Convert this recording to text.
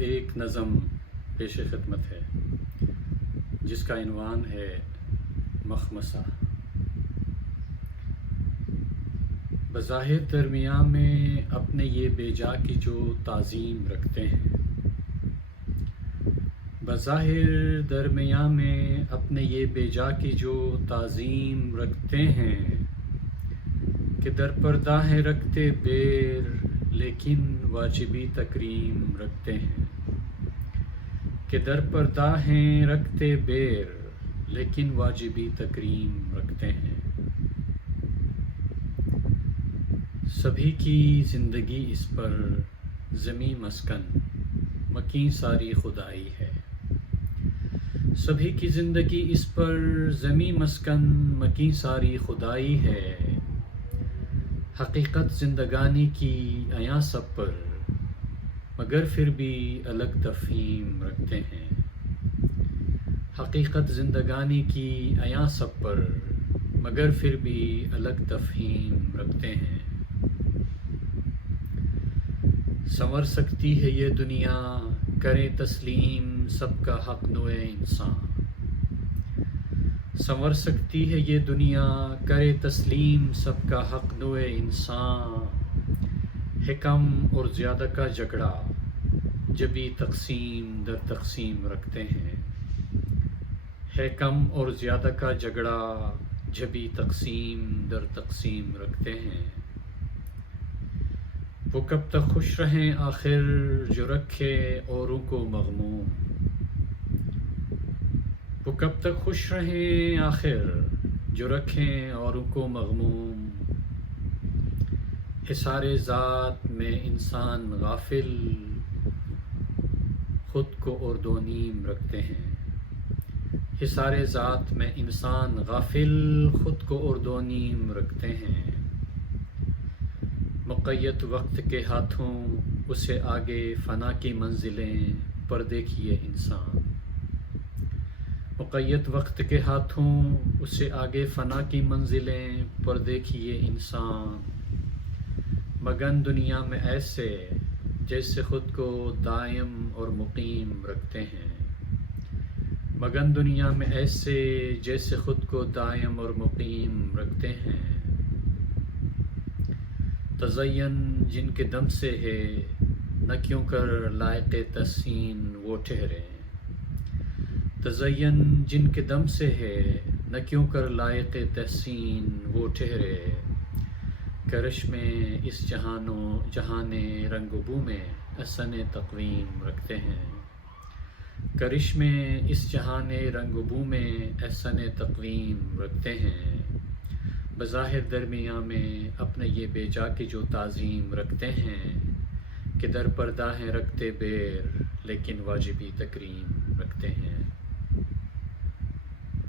ایک نظم پیش خدمت ہے جس کا عنوان ہے مخمصہ۔ بظاہر درمیان میں اپنے یہ بے جا کی جو تعظیم رکھتے ہیں، بظاہر درمیان میں اپنے یہ بے جا کی جو تعظیم رکھتے ہیں، کہ در پردہ ہیں رکھتے بیر لیکن واجبی تکریم رکھتے ہیں، کہ در پردہ ہیں رکھتے بیر لیکن واجبی تکریم رکھتے ہیں۔ سبھی کی زندگی اس پر زمیں مسکن مکیں ساری خدائی ہے، سبھی کی زندگی اس پر زمیں مسکن مکیں ساری خدائی ہے۔ حقیقت زندگانی کی عیاں سب پر مگر پھر بھی الگ تفہیم رکھتے ہیں، حقیقت زندگانی کی عیاں سب پر مگر پھر بھی الگ تفہیم رکھتے ہیں۔ سنور سکتی ہے یہ دنیا کرے تسلیم سب کا حق نوع انسان، سنور سکتی ہے یہ دنیا کرے تسلیم سب کا حق نوع انسان۔ ہے کم اور زیادہ کا جھگڑا جبھی تقسیم در تقسیم رکھتے ہیں، ہے کم اور زیادہ کا جھگڑا جبھی تقسیم در تقسیم رکھتے ہیں۔ وہ کب تک خوش رہیں آخر جو رکھے اوروں کو مغموم، وہ کب تک خوش رہیں آخر جو رکھیں اوروں کو مغموم۔ حصار ذات میں انسان غافل خود کو اور دو نیم رکھتے ہیں، حصار ذات میں انسان غافل خود کو اور دو نیم رکھتے ہیں۔ مقید وقت کے ہاتھوں اسے آگے فنا کی منزلیں پر دیکھیے انسان، مقید وقت کے ہاتھوں اسے آگے فنا کی منزلیں پر دیکھیے انسان۔ مگن دنیا میں ایسے جیسے خود کو دائم اور مقیم رکھتے ہیں، مگن دنیا میں ایسے جیسے خود کو دائم اور مقیم رکھتے ہیں۔ تزین جن کے دم سے ہے نہ کیوں کر لائق تحسین وہ ٹھہرے، تزین جن کے دم سے ہے نہ کیوں کر لائق تحسین وہ ٹھہرے۔ کرش میں اس جہان رنگ و بو میں احسن تقویم رکھتے ہیں، کرش میں اس جہان رنگ و بو میں احسن تقویم رکھتے ہیں۔ بظاہر درمیان میں اپنے یہ بے جا کی جو تعظیم رکھتے ہیں، کہ در پردہ ہیں رکھتے بیر لیکن واجبی تکریم رکھتے ہیں۔